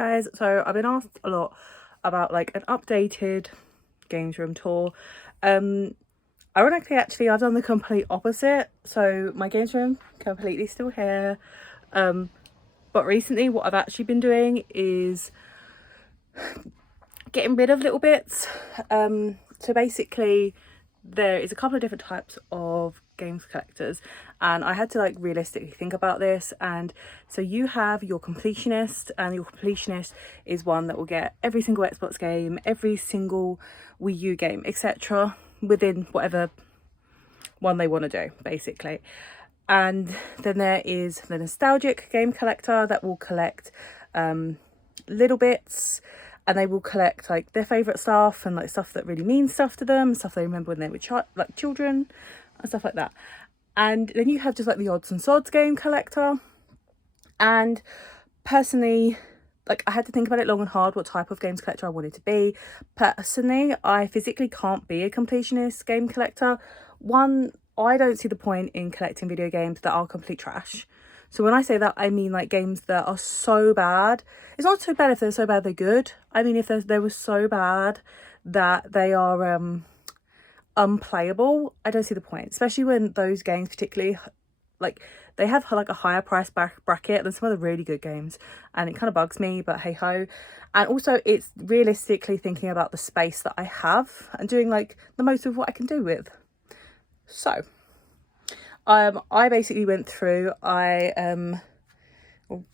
Guys, so I've been asked a lot about like an updated games room tour. Ironically, actually, I've done the complete opposite. So my games room completely still here. But recently what I've actually been doing is getting rid of little bits. So basically there is a couple of different types of games collectors, and I had to like realistically think about this. And so you have your completionist, and your completionist is one that will get every single Xbox game, every single Wii U game, etc., within whatever one they want to do, basically. And then there is the nostalgic game collector that will collect little bits, and they will collect like their favorite stuff and like stuff that really means stuff to them, stuff they remember when they were like children and stuff like that. And then you have just like the odds and sods game collector. And personally, like, I had to think about it long and hard what type of games collector I wanted to be. Personally, I physically can't be a completionist game collector. One, I don't see the point in collecting video games that are complete trash. So when I say that, I mean like games that are so bad. It's not so bad if they're so bad they're good. I mean if they were so bad that they are unplayable, I don't see the point. Especially when those games particularly, like, they have like a higher price bracket than some of the really good games, and it kind of bugs me, but hey ho. And also it's realistically thinking about the space that I have and doing like the most of what I can do with. So I basically went through, will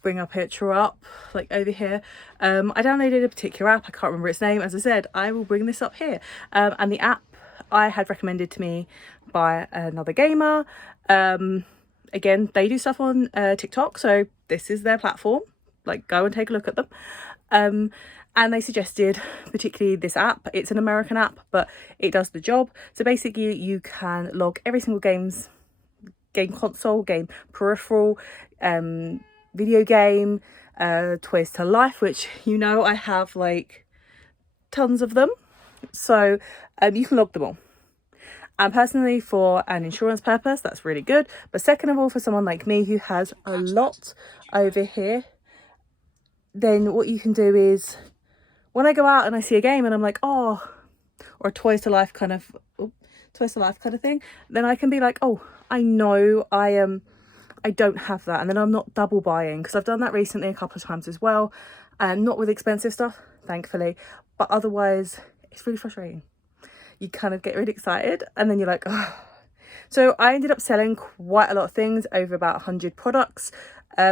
bring a picture up like over here. I downloaded a particular app, I can't remember its name. As I said, I will bring this up here. And the app I had recommended to me by another gamer. Again, they do stuff on TikTok, so this is their platform. Like, go and take a look at them. And they suggested particularly this app. It's an American app, but it does the job. So basically you can log every single game console, game peripheral, video game, toys to life, which you know I have like tons of them. So you can log them all. And personally, for an insurance purpose, that's really good. But second of all, for someone like me who has a lot over here, then what you can do is, when I go out and I see a game and I'm like, oh, or a toys to life kind of thing, then I can be like, oh, I know I don't have that, and then I'm not double buying, because I've done that recently a couple of times as well, and not with expensive stuff, thankfully, but otherwise it's really frustrating. You kind of get really excited and then you're like, oh. So I ended up selling quite a lot of things, over about 100 products.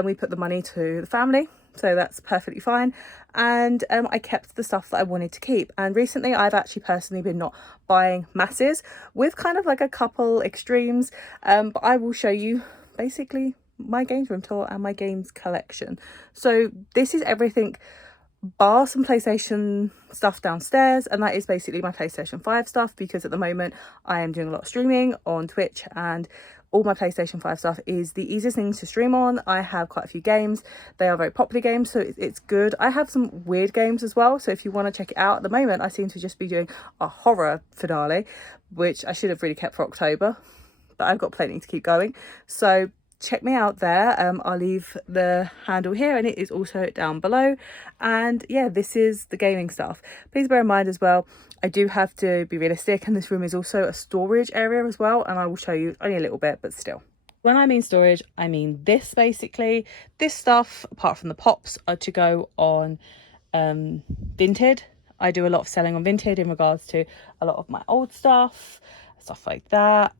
We put the money to the family, so that's perfectly fine. And I kept the stuff that I wanted to keep. And recently I've actually personally been not buying masses, with kind of like a couple extremes. But I will show you basically my games room tour and my games collection. So this is everything bar some PlayStation stuff downstairs, and that is basically my PlayStation 5 stuff, because at the moment I am doing a lot of streaming on Twitch, and all my PlayStation 5 stuff is the easiest things to stream on. I have quite a few games. They are very popular games, so it's good. I have some weird games as well, so if you want to check it out. At the moment I seem to just be doing a horror finale, which I should have really kept for October, but I've got plenty to keep going. So check me out there. I'll leave the handle here, and it is also down below. And yeah, this is the gaming stuff. Please bear in mind as well, I do have to be realistic, and this room is also a storage area as well, and I will show you only a little bit, but still. When I mean storage, I mean this basically. This stuff, apart from the pops, are to go on Vinted. I do a lot of selling on Vinted in regards to a lot of my old stuff like that.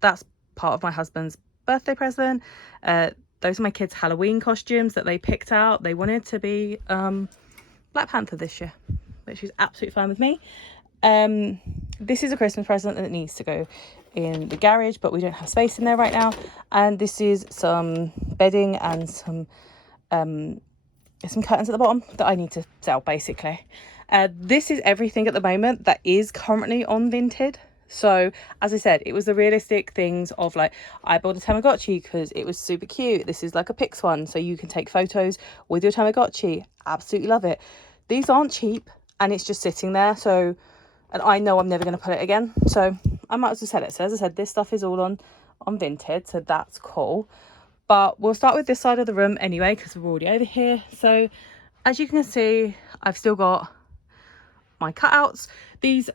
That's part of my husband's birthday present. Those are my kids' Halloween costumes that they picked out. They wanted to be Black Panther this year, which is absolutely fine with me. This is a Christmas present that needs to go in the garage, but we don't have space in there right now. And this is some bedding and some curtains at the bottom that I need to sell, basically. This is everything at the moment that is currently on Vinted. So as I said, it was the realistic things of like, I bought a Tamagotchi because it was super cute. This is like a Pix one, so you can take photos with your Tamagotchi. Absolutely love it. These aren't cheap, and it's just sitting there. So, and I know I'm never going to put it again, so I might as well sell it. So as I said, this stuff is all on Vinted, so that's cool. But we'll start with this side of the room anyway, because we're already over here. So as you can see, I've still got my cutouts. These,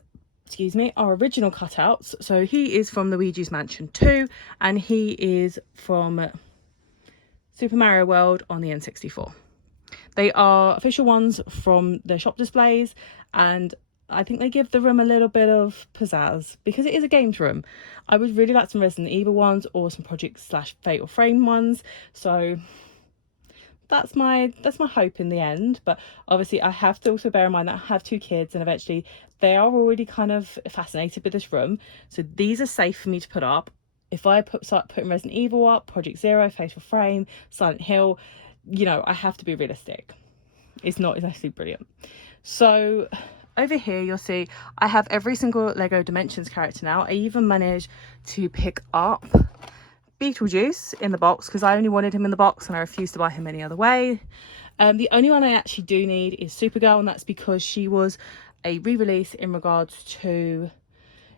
excuse me, are original cutouts. So he is from Luigi's Mansion 2 and he is from Super Mario World on the N64. They are official ones from the shop displays, and I think they give the room a little bit of pizzazz because it is a games room. I would really like some Resident Evil ones or some Project/Fatal Frame ones. So that's my hope in the end. But obviously I have to also bear in mind that I have 2 kids and eventually they are already kind of fascinated with this room. So these are safe for me to put up. If I start putting Resident Evil up, Project Zero, Fatal Frame, Silent Hill, you know, I have to be realistic. It's actually brilliant. So over here you'll see I have every single Lego Dimensions character now. I even managed to pick up Beetlejuice in the box because I only wanted him in the box and I refused to buy him any other way. The only one I actually do need is Supergirl, and that's because she was a re-release in regards to,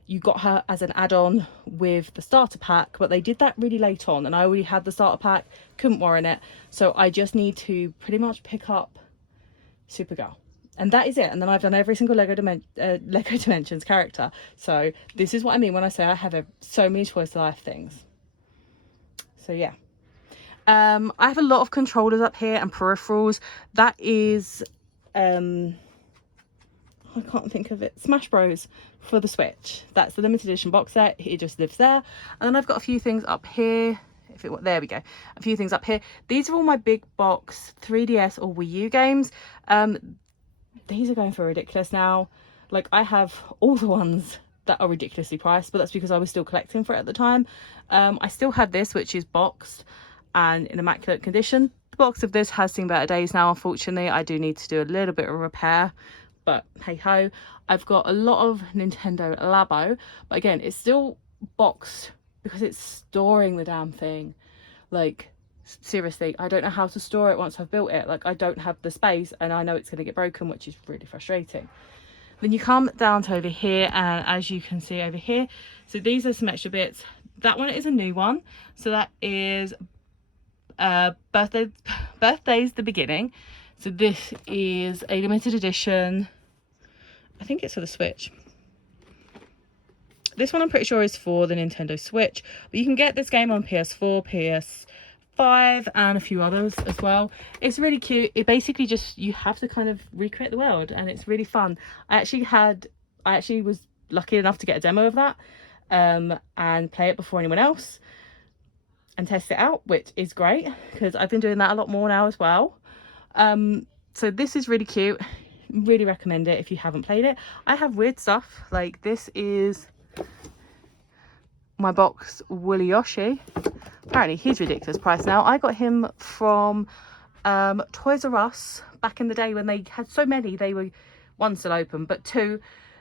you got her as an add-on with the starter pack, but they did that really late on and I already had the starter pack, couldn't warrant it, so I just need to pretty much pick up Supergirl and that is it. And then I've done every single Lego Dimensions character. So this is what I mean when I say I have so many toys to life things. So yeah, I have a lot of controllers up here and peripherals. That is I can't think of it, Smash Bros for the Switch. That's the limited edition box set. It just lives there. And then I've got a few things up here. There we go, a few things up here. These are all my big box 3DS or Wii U games. These are going for ridiculous now. Like, I have all the ones that are ridiculously priced, but that's because I was still collecting for it at the time. I still have this, which is boxed and in immaculate condition. The box of this has seen better days now, unfortunately. I do need to do a little bit of repair, but hey ho. I've got a lot of Nintendo Labo, but again, it's still boxed because it's storing the damn thing. Like, seriously, I don't know how to store it once I've built it. Like, I don't have the space and I know it's going to get broken, which is really frustrating. Then you come down to over here, and as you can see over here, so these are some extra bits. That one is a new one, so that is Birthday's the Beginning. So this is a limited edition, I think it's for the Switch. This one I'm pretty sure is for the Nintendo Switch, but you can get this game on PS4, PS5 and a few others as well. It's really cute. It basically just, you have to kind of recreate the world and it's really fun. I actually was lucky enough to get a demo of that and play it before anyone else and test it out, which is great because I've been doing that a lot more now as well. So this is really cute. Really recommend it if you haven't played it. I have weird stuff, like this is my box Woolly Yoshi. Apparently he's ridiculous price now. I got him from Toys R Us back in the day when they had so many. They were, one, still open, but two,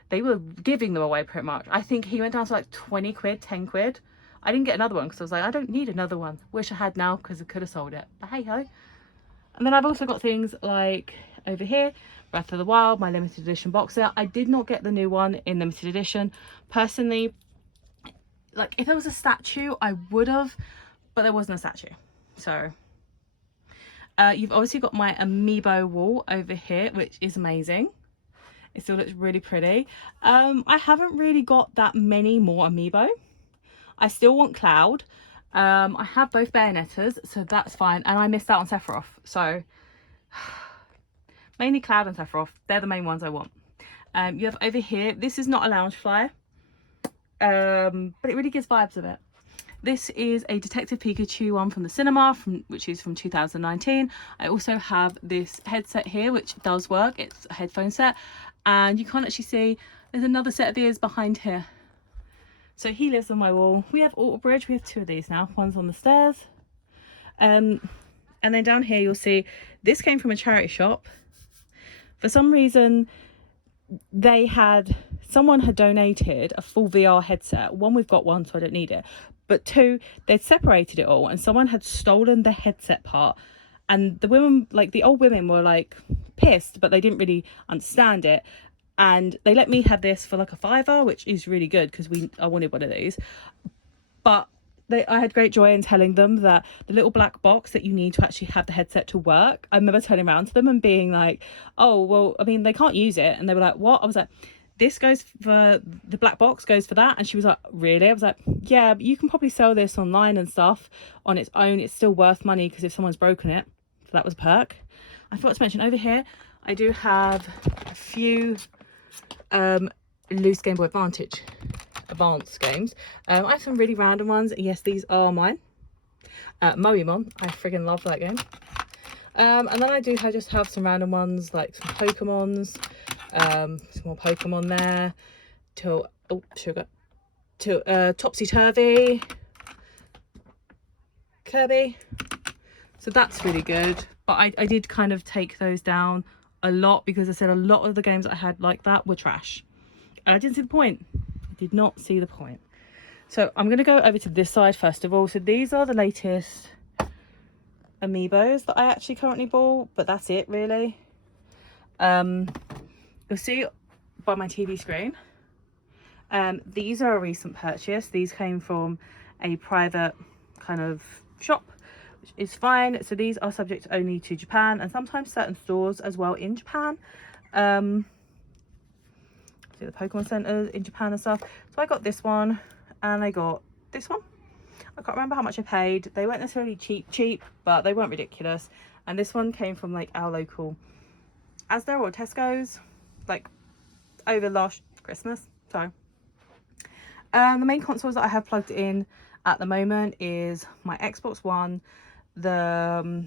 they were giving them away pretty much. I think he went down to like 20 quid, 10 quid. I didn't get another one because I was like, I don't need another one. Wish I had now because I could have sold it, but hey ho. And then I've also got things like over here, Breath of the Wild, my limited edition box set. I did not get the new one in limited edition. Personally, like if there was a statue, I would have, but there wasn't a statue. So you've obviously got my amiibo wall over here, which is amazing. It still looks really pretty. I haven't really got that many more amiibo. I still want Cloud. I have both Bayonettas, so that's fine. And I missed out on Sephiroth. So mainly Cloud and Sephiroth. They're the main ones I want. You have over here, this is not a lounge flyer, but it really gives vibes of it. This is a Detective Pikachu one from the cinema, which is from 2019. I also have this headset here, which does work. It's a headphone set. And you can't actually see, there's another set of ears behind here. So he lives on my wall. We have Alter Bridge. We have two of these now. One's on the stairs. And then down here, you'll see this came from a charity shop. For some reason, someone had donated a full VR headset. One, we've got one, so I don't need it. But two, they'd separated it all and someone had stolen the headset part. And the women, like the old women, were like pissed, but they didn't really understand it. And they let me have this for like a £5, which is really good because I wanted one of these. But I had great joy in telling them that the little black box that you need to actually have the headset to work, I remember turning around to them and being like, oh, well, I mean, they can't use it. And they were like, what? I was like, this goes for, the black box goes for that. And she was like, really? I was like, yeah, but you can probably sell this online and stuff on its own. It's still worth money because if someone's broken it. So that was a perk. I forgot to mention over here, I do have a few loose Game Boy Advance games. I have some really random ones. Yes, these are mine. Moemon, I friggin' love that game. And then I do just have some random ones like some Pokemons, some more Pokemon there, Topsy Turvy, Kirby. So that's really good. But I did kind of take those down a lot because I said a lot of the games I had like that were trash. And I didn't see the point. I did not see the point. So I'm going to go over to this side first of all. So these are the latest amiibos that I actually currently bought, but that's it really. You'll see by my TV screen. These are a recent purchase. These came from a private kind of shop, which is fine. So these are subject only to Japan and sometimes certain stores as well in Japan. See the Pokemon centers in Japan and stuff. So I got this one and I got this one. I can't remember how much I paid. They weren't necessarily cheap, but they weren't ridiculous. And this one came from like our local Asda or Tesco's, like over last Christmas. So the main consoles that I have plugged in at the moment is my Xbox One, the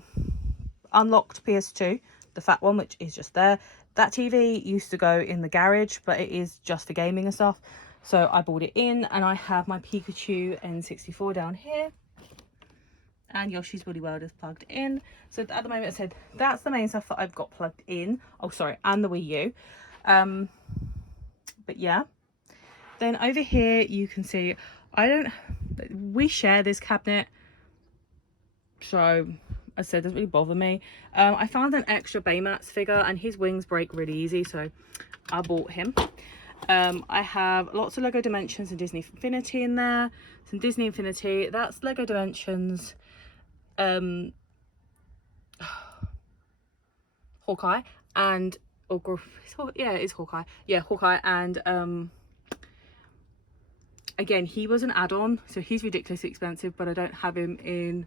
unlocked PS2, the fat one, which is just there. That TV used to go in the garage, but it is just for gaming and stuff. So I bought it in, and I have my Pikachu N64 down here. And Yoshi's Woolly World is plugged in. So at the moment, I said that's the main stuff that I've got plugged in. Oh, sorry, and the Wii U. But yeah. Then over here, you can see, we share this cabinet. So I said, it doesn't really bother me. I found an extra Baymax figure and his wings break really easy, so I bought him. I have lots of Lego Dimensions and Disney Infinity in there. Some Disney Infinity, that's Lego Dimensions, Hawkeye and it's Hawkeye. Yeah, Hawkeye, and again, he was an add-on, so he's ridiculously expensive, but I don't have him in.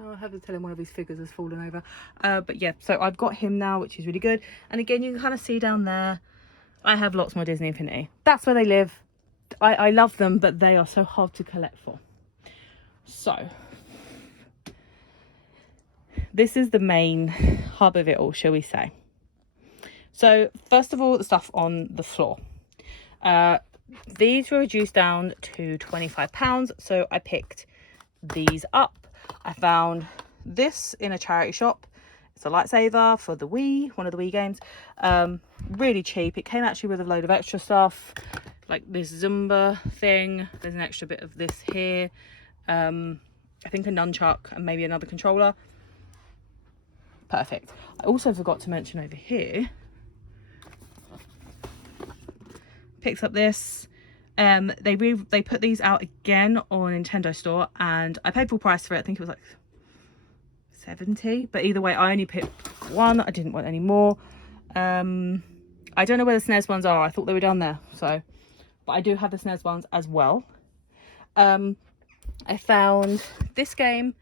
Oh, I have to tell him one of his figures has fallen over. But yeah, so I've got him now, which is really good. And again, you can kind of see down there, I have lots more Disney Infinity. That's where they live. I love them, but they are so hard to collect for. So this is the main hub of it all, shall we say. So first of all, the stuff on the floor. These were reduced down to £25, so I picked these up. I found this in a charity shop. It's a lightsaber for the Wii, one of the Wii games. Really cheap. It came actually with a load of extra stuff, like this Zumba thing. There's an extra bit of this here. I think a nunchuck and maybe another controller. Perfect. I also forgot to mention over here, picks up this. They put these out again on Nintendo Store, and I paid full price for it. I think it was like 70, but either way, I only picked one. I didn't want any more. I don't know where the SNES ones are. I thought they were down there, so, but I do have the SNES ones as well. I found this game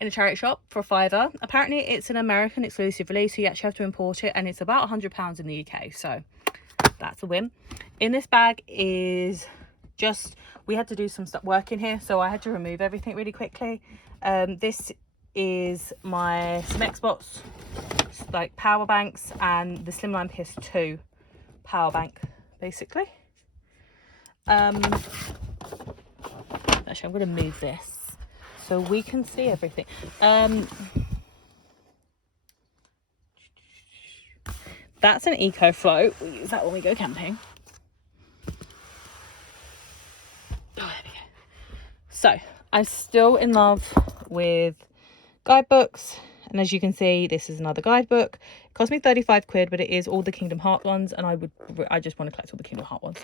in a charity shop for £5. Apparently it's an American exclusive release, so you actually have to import it, and it's about £100 in the UK, so that's a win. In this bag is just, we had to do some work in here, so I had to remove everything really quickly. This is some Xbox like power banks and the Slimline PS2 power bank, basically. Actually, I'm going to move this so we can see everything. That's an Eco Float. We use that when we go camping. Oh, there we go. So I'm still in love with guidebooks, and as you can see, this is another guidebook. It cost me 35 quid, but it is all the Kingdom Hearts ones, and I just want to collect all the Kingdom Hearts ones.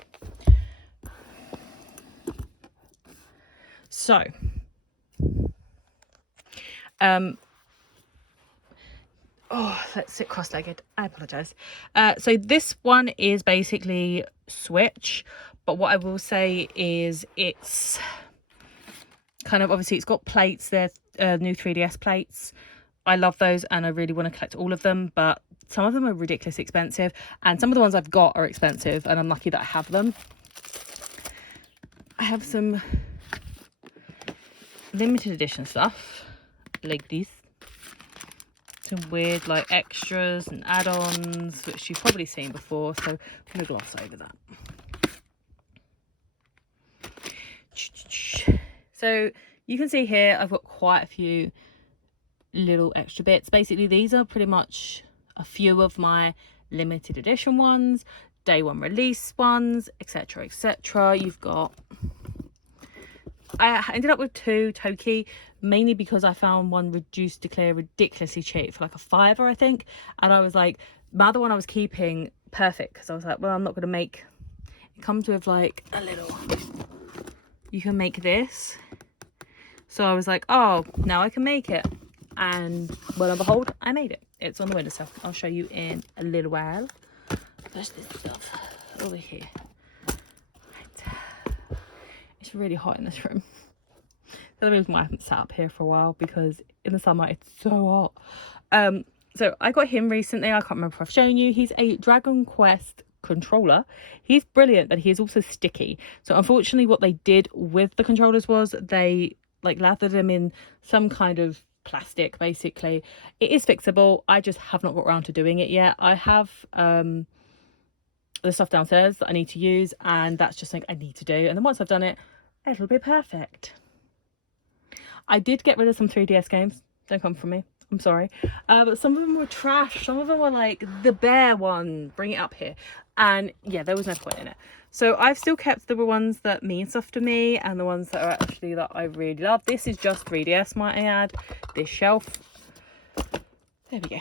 So let's sit cross-legged. I apologize. So this one is basically Switch, but what I will say is it's kind of, obviously it's got plates. They're new 3DS plates. I love those and I really want to collect all of them, but some of them are ridiculously expensive, and some of the ones I've got are expensive, and I'm lucky that I have them. I have some limited edition stuff like this. Some weird like extras and add-ons, which you've probably seen before, so I'm going to gloss over that. So you can see here I've got quite a few little extra bits. Basically these are pretty much a few of my limited edition ones, day one release ones, etc, etc. You've got, I ended up with 2 Toki, mainly because I found one reduced to clear ridiculously cheap for like a £5, I think, and I was like, my other one I was keeping perfect, because I was like, well, I'm not going to make, it comes with like a little, you can make this, so I was like, oh, now I can make it, and lo and behold, I made it. It's on the windowsill. I'll show you in a little while. There's this stuff over here. Right. It's really hot in this room. The reason why I haven't sat up here for a while, because in the summer it's so hot. So I got him recently. I can't remember if I've shown you. He's a Dragon Quest controller. He's brilliant, but he is also sticky. So unfortunately what they did with the controllers was they like lathered them in some kind of plastic. Basically it is fixable. I just have not got around to doing it yet. I have the stuff downstairs that I need to use, and that's just something I need to do, and then once I've done it, it'll be perfect. I did get rid of some 3DS games, don't come for me, I'm sorry, but some of them were trash. Some of them were like the bear one, bring it up here, and yeah, there was no point in it. So I've still kept the ones that mean stuff to me, and the ones that are actually that I really love. This is just 3DS, might I add. This shelf, there we go.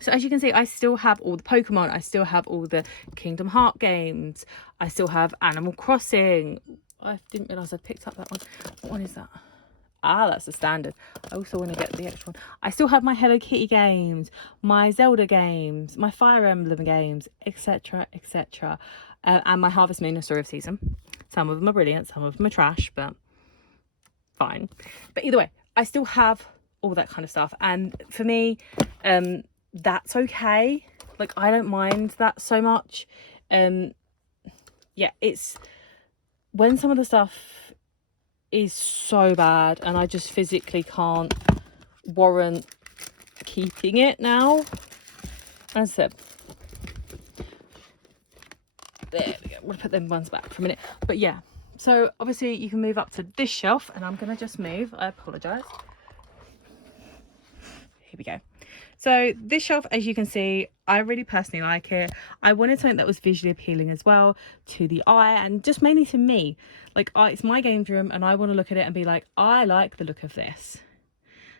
So as you can see, I still have all the Pokemon, I still have all the Kingdom Hearts games, I still have Animal Crossing. I didn't realise I picked up that one. What one is that? Ah, that's the standard. I also want to get the extra one. I still have my Hello Kitty games, my Zelda games, my Fire Emblem games, etc, etc, and my Harvest Moon, A Story of Season. Some of them are brilliant, some of them are trash, but fine. But either way, I still have all that kind of stuff, and for me, that's okay. Like, I don't mind that so much. Yeah, it's when some of the stuff is so bad and I just physically can't warrant keeping it now. As I said, there we go. We'll put them ones back for a minute. But yeah, so obviously you can move up to this shelf, and I'm gonna just move, I apologize. Here we go. So this shelf, as you can see, I really personally like it. I wanted something that was visually appealing as well to the eye, and just mainly to me. Like, it's my games room and I want to look at it and be like, I like the look of this.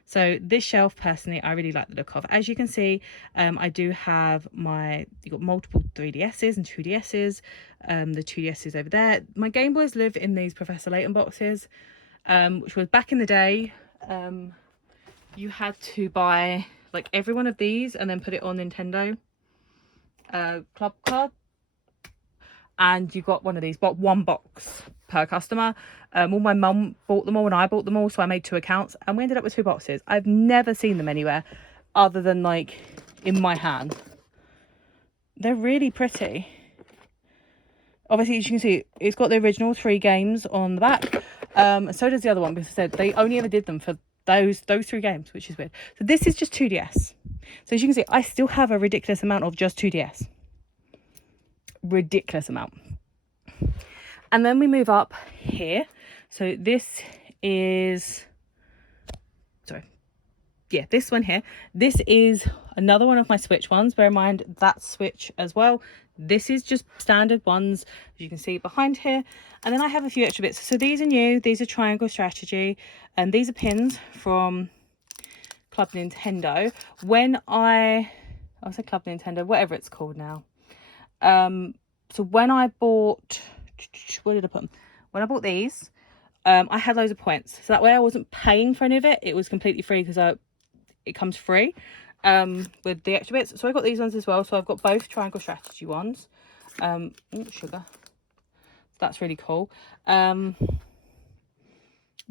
So this shelf, personally, I really like the look of. As you can see, I do have you've got multiple 3DSs and 2DSs. The 2DSs over there. My Game Boys live in these Professor Layton boxes, which was back in the day. You had to buy like every one of these and then put it on Nintendo club card, and you got one of these, but one box per customer. All my mum bought them all and I bought them all, so I made 2 accounts and we ended up with 2 boxes. I've never seen them anywhere other than like in my hand. They're really pretty. Obviously, as you can see, it's got the original 3 games on the back, so does the other one, because I said they only ever did them for those 3 games, which is weird. So this is just 2DS. So as you can see, I still have a ridiculous amount of just 2DS. Ridiculous amount. And then we move up here. So this is, sorry, yeah, this one here. This is another one of my Switch ones. Bear in mind, that's Switch as well. This is just standard ones, as you can see behind here. And then I have a few extra bits. So these are new. These are Triangle Strategy, and these are pins from Club Nintendo. When I say Club Nintendo, whatever it's called now. So when I bought, where did I put them? When I bought these, I had loads of points, so that way I wasn't paying for any of it. It was completely free because it comes free with the extra bits. So I got these ones as well. So I've got both triangle strategy ones. Sugar, that's really cool. But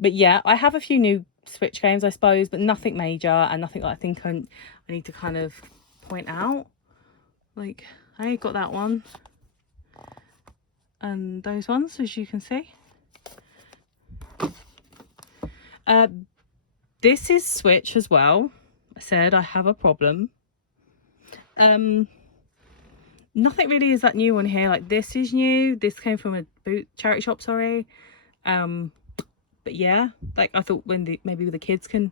yeah, I have a few new Switch games, I suppose, but nothing major and nothing that I think I need to kind of point out. Like, I got that one and those ones, as you can see. This is Switch as well. I said I have a problem. Nothing really is that new on here. Like, this is new. This came from a charity shop, sorry. But yeah, like, I thought maybe the kids can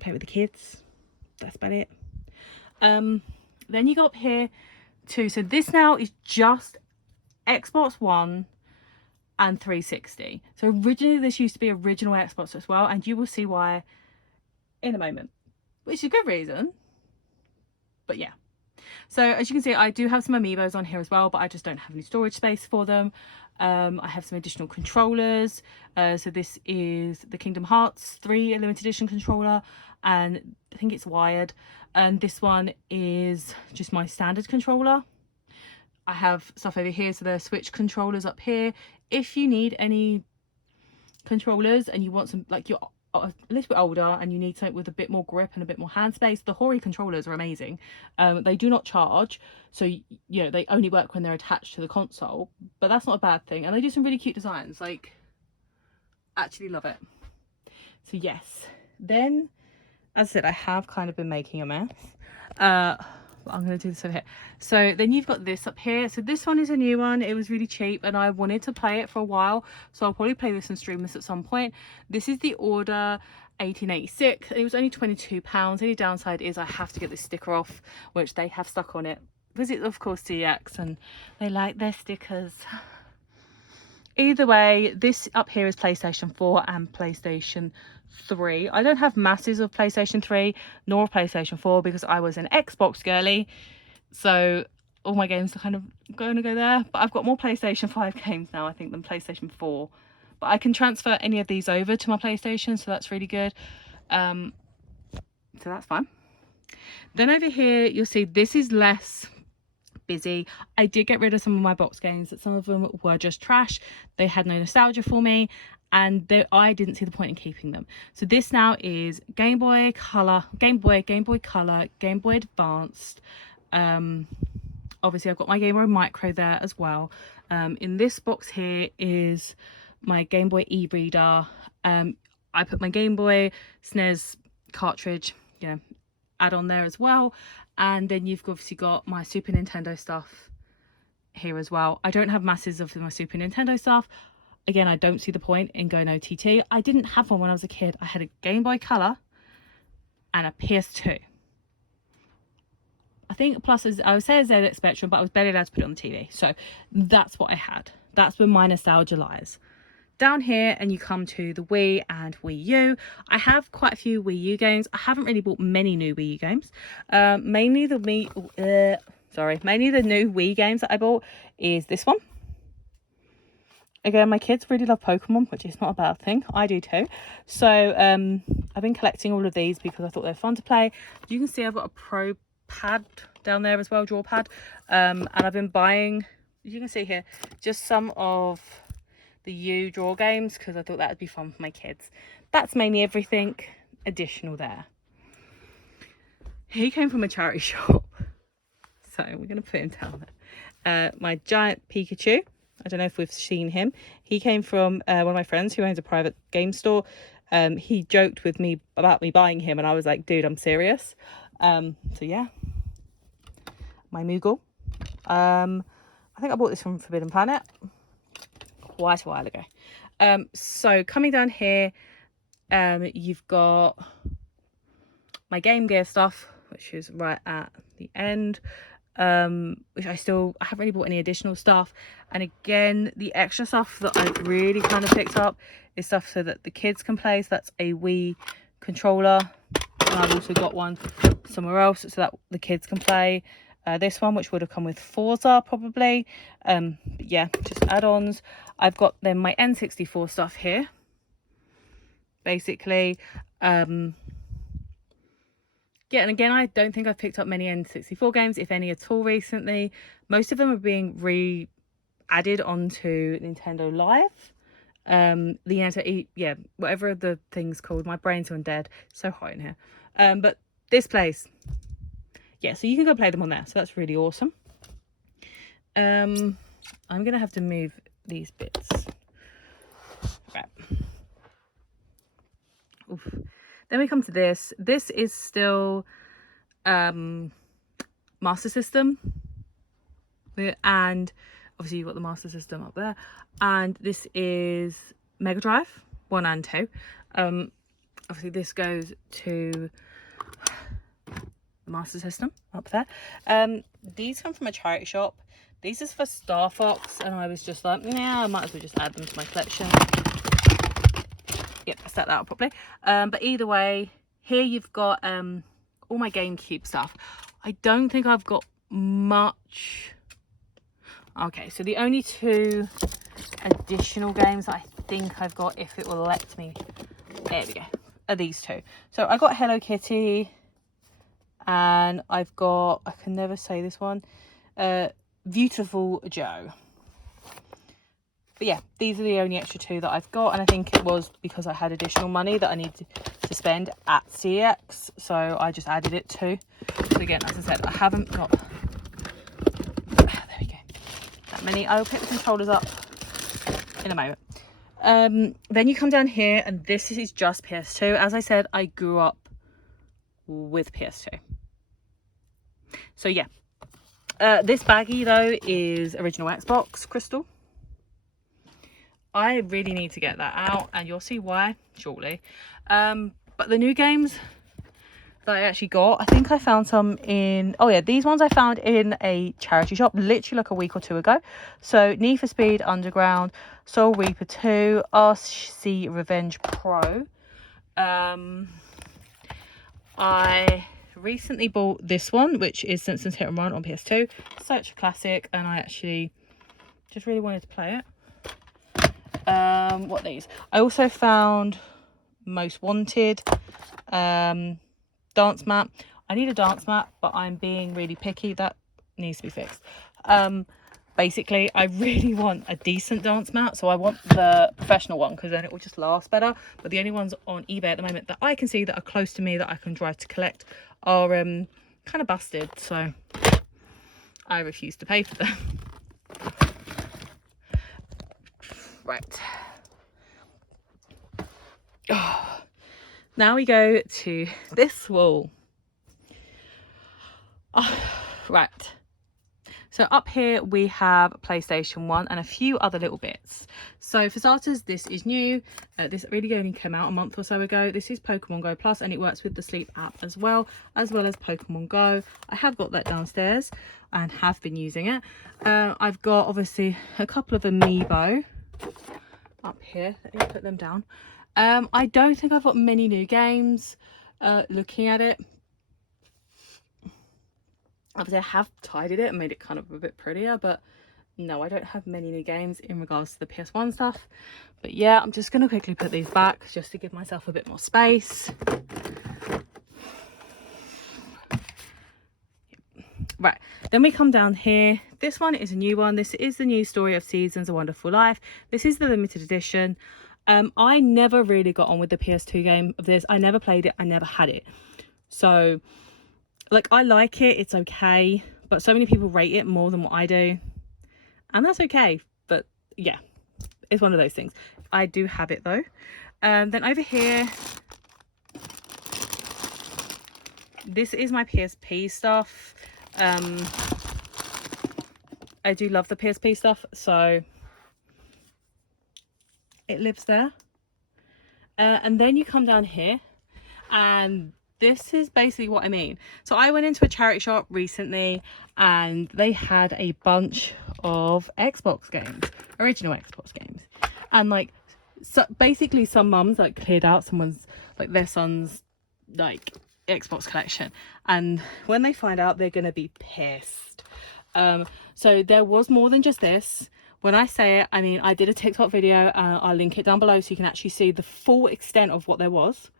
play with the kids. That's about it. Then you go up here to, so this now is just Xbox One and 360. So originally this used to be original Xbox as well, and you will see why in a moment, which is a good reason. But yeah, so as you can see, I do have some amiibos on here as well, but I just don't have any storage space for them. I have some additional controllers. So this is the Kingdom Hearts 3 limited edition controller, and I think it's wired. And this one is just my standard controller. I have stuff over here, so there are Switch controllers up here. If you need any controllers and you want some, like, you're a little bit older and you need something with a bit more grip and a bit more hand space, the Hori controllers are amazing. They do not charge, so you know, they only work when they're attached to the console, but that's not a bad thing. And they do some really cute designs, like, actually love it. So yes, then as I said, I have kind of been making a mess. I'm going to do this over here. So then you've got this up here. So this one is a new one. It was really cheap and I wanted to play it for a while, so I'll probably play this and stream this at some point. This is the Order 1886. It was only £22. The only downside is I have to get this sticker off, which they have stuck on it because it's of course DX and they like their stickers. Either way, this up here is PlayStation 4 and PlayStation 3. I don't have masses of PlayStation 3 nor PlayStation 4 because I was an Xbox girly, so all my games are kind of going to go there. But I've got more PlayStation 5 games now, I think, than PlayStation 4. But I can transfer any of these over to my PlayStation, so that's really good. So that's fine. Then over here, you'll see this is less busy. I did get rid of some of my box games, that some of them were just trash. They had no nostalgia for me, and I didn't see the point in keeping them. So this now is Game Boy Color, Game Boy Color, Game Boy Advanced. Obviously I've got my Game Boy Micro there as well. In this box here is my Game Boy e-reader. I put my Game Boy SNES cartridge, you know, add on there as well. And then you've obviously got my Super Nintendo stuff here as well. I don't have masses of my Super Nintendo stuff. Again, I don't see the point in going OTT. I didn't have one when I was a kid. I had a Game Boy Color and a PS2. I think plus I would say a ZX Spectrum, but I was barely allowed to put it on the TV. So that's what I had. That's where my nostalgia lies. Down here, and you come to the Wii and Wii U. I have quite a few Wii U games. I haven't really bought many new Wii U games. Mainly the new Wii games that I bought is this one. Again, my kids really love Pokemon, which is not a bad thing. I do too. So I've been collecting all of these because I thought they were fun to play. You can see I've got a Pro pad down there as well, draw pad. And I've been buying, as you can see here, just some of the U draw games because I thought that would be fun for my kids. That's mainly everything additional there. He came from a charity shop, so we're going to put him down there. My giant Pikachu, I don't know if we've seen him. He came from one of my friends who owns a private game store. He joked with me about me buying him and I was like, dude, I'm serious. So yeah, my Moogle. I think I bought this from Forbidden Planet quite a while ago. So coming down here, you've got my Game Gear stuff, which is right at the end, which I haven't really bought any additional stuff. And again, the extra stuff that I've really kind of picked up is stuff so that the kids can play. So that's a Wii controller, and I've also got one somewhere else so that the kids can play. This one, which would have come with Forza probably, but yeah, just add-ons. I've got then my N64 stuff here, basically. Yeah, and again, I don't think I've picked up many N64 games, if any at all, recently. Most of them are being added onto Nintendo Live. Yeah, whatever the thing's called. My brain's gone dead. It's so hot in here. But this place, yeah, so you can go play them on there. So that's really awesome. I'm gonna have to move these bits. Right. Oof. Then we come to this. This is still Master System, and obviously you've got the Master System up there, and this is Mega Drive 1 and 2. Obviously this goes to the Master System up there. These come from a charity shop. These is for Star Fox, and I was just like, yeah, I might as well just add them to my collection. Yep, I set that up properly. But either way, here you've got all my GameCube stuff. I don't think I've got much. Okay, so the only 2 additional games that I think I've got, if it will let me, there we go, are these 2. So I got Hello Kitty, and I've got, I can never say this one, Beautiful Joe. But yeah, these are the only extra 2 that I've got, and I think it was because I had additional money that I needed to spend at CX, so I just added it too. So again, as I said, I haven't got, there we go, that many. I'll pick the controllers up in a moment. Then you come down here, and this is just PS2. As I said, I grew up with PS2. So yeah, this baggie though is original Xbox Crystal. I really need to get that out, and you'll see why shortly. But the new games that I actually got, I think I found some in, oh yeah, these ones I found in a charity shop literally like a week or 2 ago. So Need for Speed Underground, Soul Reaper 2, RC Revenge Pro. I recently bought this one, which is Simpsons Hit and Run on PS2. Such a classic, and I actually just really wanted to play it. What these? I also found Most Wanted, dance map. I need a dance map, but I'm being really picky. That needs to be fixed. Basically, I really want a decent dance mat, so I want the professional one because then it will just last better. But the only ones on eBay at the moment that I can see that are close to me that I can drive to collect are kind of busted, so I refuse to pay for them. Right. Oh. Now we go to this wall. Oh, right. So up here we have PlayStation 1 and a few other little bits. So for starters, this is new. This really only came out a month or so ago. This is Pokemon Go Plus, and it works with the Sleep app as well as Pokemon Go. I have got that downstairs and have been using it. I've got obviously a couple of Amiibo up here. Let me put them down. I don't think I've got many new games. Looking at it, obviously I have tidied it and made it kind of a bit prettier, but no, I don't have many new games in regards to the PS1 stuff. But yeah, I'm just going to quickly put these back just to give myself a bit more space. Right, then we come down here. This one is a new one. This is the new Story of Seasons, A Wonderful Life. This is the limited edition. I never really got on with the PS2 game of this. I never played it. I never had it. So, like, I like it. It's okay. But so many people rate it more than what I do. And that's okay. But, yeah, it's one of those things. I do have it, though. Then over here, this is my PSP stuff. I do love the PSP stuff, so it lives there. And then you come down here, and this is basically what I mean. So I went into a charity shop recently, and they had a bunch of Xbox games, original Xbox games, and like, so basically some mums like cleared out someone's, like, their son's like Xbox collection, and when they find out, they're gonna be pissed. So there was more than just this. When I say it, I mean, I did a TikTok video, and I'll link it down below so you can actually see the full extent of what there was.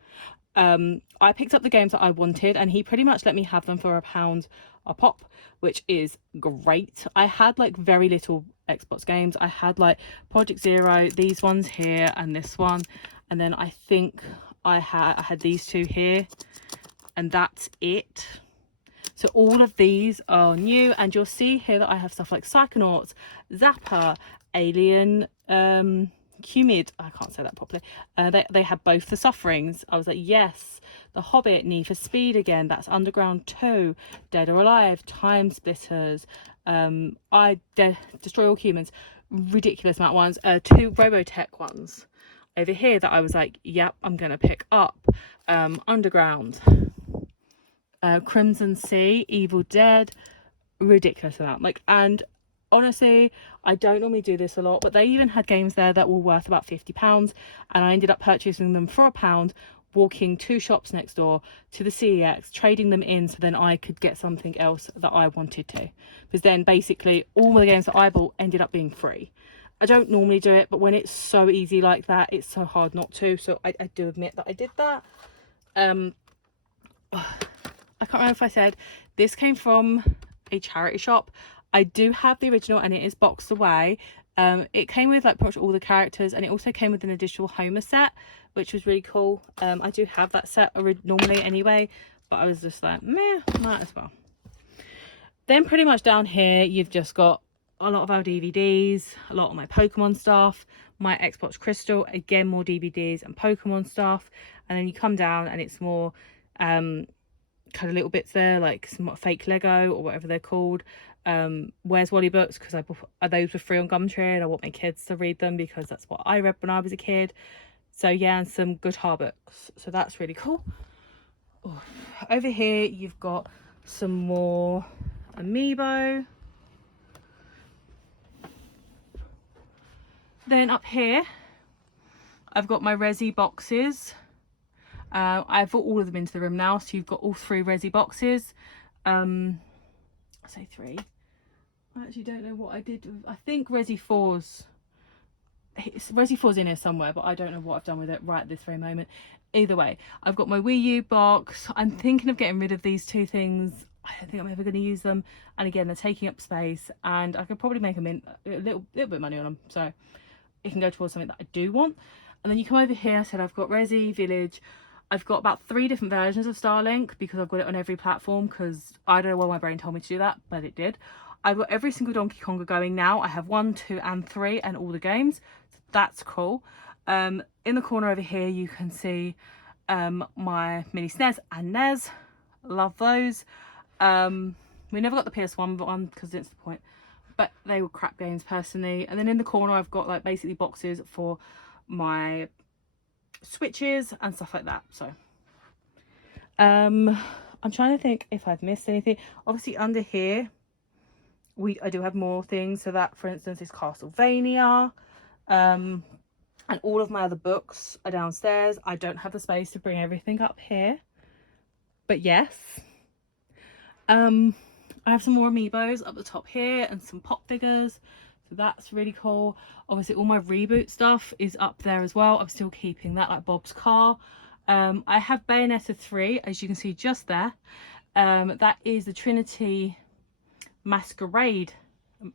I picked up the games that I wanted, and he pretty much let me have them for £1 a pop, which is great. I had like very little Xbox games. I had like Project Zero, these ones here, and this one, and then I think I had these two here, and that's it. So all of these are new, and you'll see here that I have stuff like Psychonauts, Zapper, Alien, Cumid, I can't say that properly. They had both the Sufferings. I was like, yes. The Hobbit, Need for Speed again, that's Underground 2, Dead or Alive, Time Splitters, Destroy All Humans, ridiculous amount of ones, 2 Robotech ones over here that I was like, yep, I'm gonna pick up. Underground, Crimson Sea, Evil Dead, ridiculous amount. Like, and honestly, I don't normally do this a lot, but they even had games there that were worth about £50, and I ended up purchasing them for £1, walking 2 shops next door to the CEX, trading them in so then I could get something else that I wanted to, because then basically all the games that I bought ended up being free. I don't normally do it, but when it's so easy like that, it's so hard not to, so I do admit that I did that. I can't remember if I said this came from a charity shop. I do have the original, and it is boxed away. It came with like pretty much all the characters, and it also came with an additional Homer set, which was really cool. I do have that set normally anyway, but I was just like, meh, might as well. Then pretty much down here, you've just got a lot of our DVDs, a lot of my Pokemon stuff, my Xbox Crystal, again, more DVDs and Pokemon stuff. And then you come down and it's more kind of little bits there, like some fake Lego or whatever they're called. Where's Wally books, because those were free on Gumtree, and I want my kids to read them because that's what I read when I was a kid. So yeah, and some guitar books, so that's really cool. Ooh. Over here you've got some more Amiibo. Then up here I've got my Resi boxes. I've put all of them into the room now, so you've got all 3 Resi boxes. I say 3. I actually don't know what I did. I think Resi 4's in here somewhere, but I don't know what I've done with it right at this very moment. Either way, I've got my Wii U box. I'm thinking of getting rid of these 2 things. I don't think I'm ever going to use them, and again, they're taking up space, and I could probably make them in a little bit of money on them, so it can go towards something that I do want. And then you come over here. I said I've got Resi, Village. I've got about 3 different versions of Starlink because I've got it on every platform, because I don't know why my brain told me to do that, but it did. I've got every single Donkey Konga going now. I have 1, 2 and 3 and all the games, so that's cool. In the corner over here you can see my mini SNES and NES. Love those. We never got the PS1 one because it's the point, but they were crap games personally. And then in the corner I've got like basically boxes for my Switches and stuff like that. So I'm trying to think if I've missed anything. Obviously under here I do have more things, so that for instance is Castlevania, and all of my other books are downstairs. I don't have the space to bring everything up here, but yes. I have some more Amiibos up the top here and some pop figures, so that's really cool. Obviously all my reboot stuff is up there as well. I'm still keeping that, like Bob's car. I have Bayonetta 3, as you can see just there. That is the Trinity Masquerade. Am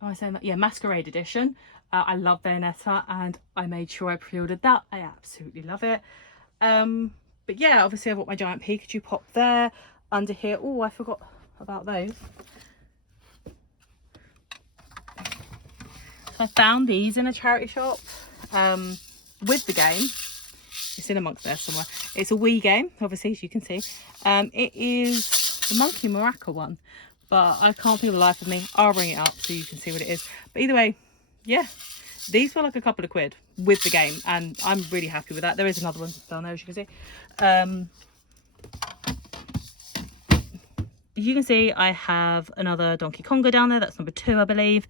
I saying that? Yeah, Masquerade edition. I love Bayonetta, and I made sure I pre-ordered that. I absolutely love it. But yeah, obviously I've got my giant Pikachu pop there. Under here, oh, I forgot about those. So I found these in a charity shop with the game. It's in amongst there somewhere. It's a Wii game, obviously, as you can see. It is the Monkey Maraca one, but I can't think of the life of me. I'll bring it up so you can see what it is. But either way, yeah, these were like a couple of quid with the game, and I'm really happy with that. There is another one down there, as you can see. You can see I have another Donkey Konga down there. That's number 2, I believe.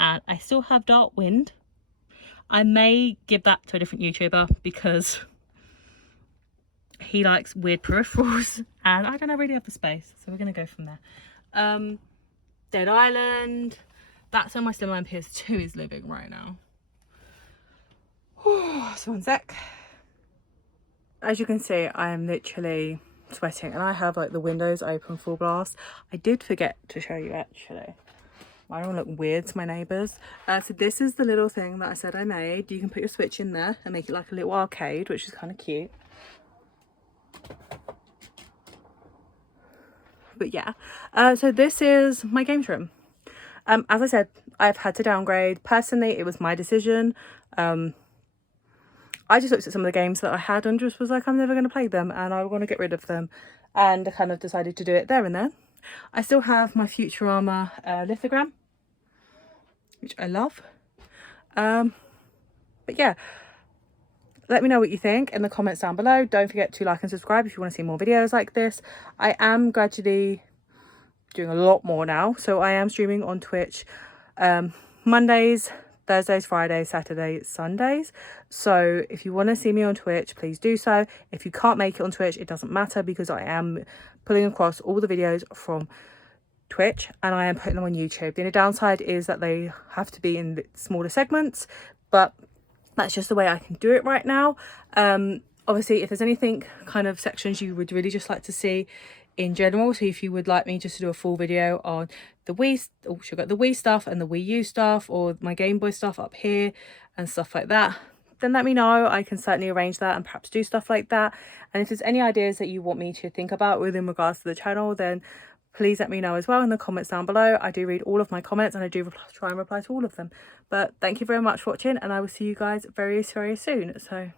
And I still have Dark Wind. I may give that to a different YouTuber because he likes weird peripherals and I don't really have the space. So we're going to go from there. Dead Island, That's where my Slimline PS2 is living right now. So one sec. As you can see, I am literally sweating and I have like the windows open full blast. I did forget to show you actually. I don't look weird to my neighbours. So this is the little thing that I said I made. You can put your Switch in there and make it like a little arcade, which is kind of cute. But yeah, so this is my games room. As I said, I've had to downgrade. Personally, it was my decision. I just looked at some of the games that I had and just was like, I'm never going to play them and I want to get rid of them. And I kind of decided to do it there and then. I still have my Futurama lithogram, which I love. But yeah, let me know what you think in the comments down below. Don't forget to like and subscribe if you want to see more videos like this. I am gradually doing a lot more now. So I am streaming on Twitch Mondays, Thursdays, Fridays, Saturdays, Sundays. So if you want to see me on Twitch, please do so. If you can't make it on Twitch, it doesn't matter because I am pulling across all the videos from Twitch and I am putting them on YouTube. The only downside is that they have to be in smaller segments, but that's just the way I can do it right now. Obviously, if there's anything kind of sections you would really just like to see in general, so if you would like me just to do a full video on the Wii, the Wii stuff and the Wii U stuff, or my Game Boy stuff up here and stuff like that, then let me know. I can certainly arrange that and perhaps do stuff like that. And if there's any ideas that you want me to think about within regards to the channel, then please let me know as well in the comments down below. I do read all of my comments and I do try and reply to all of them. But thank you very much for watching and I will see you guys very, very soon. So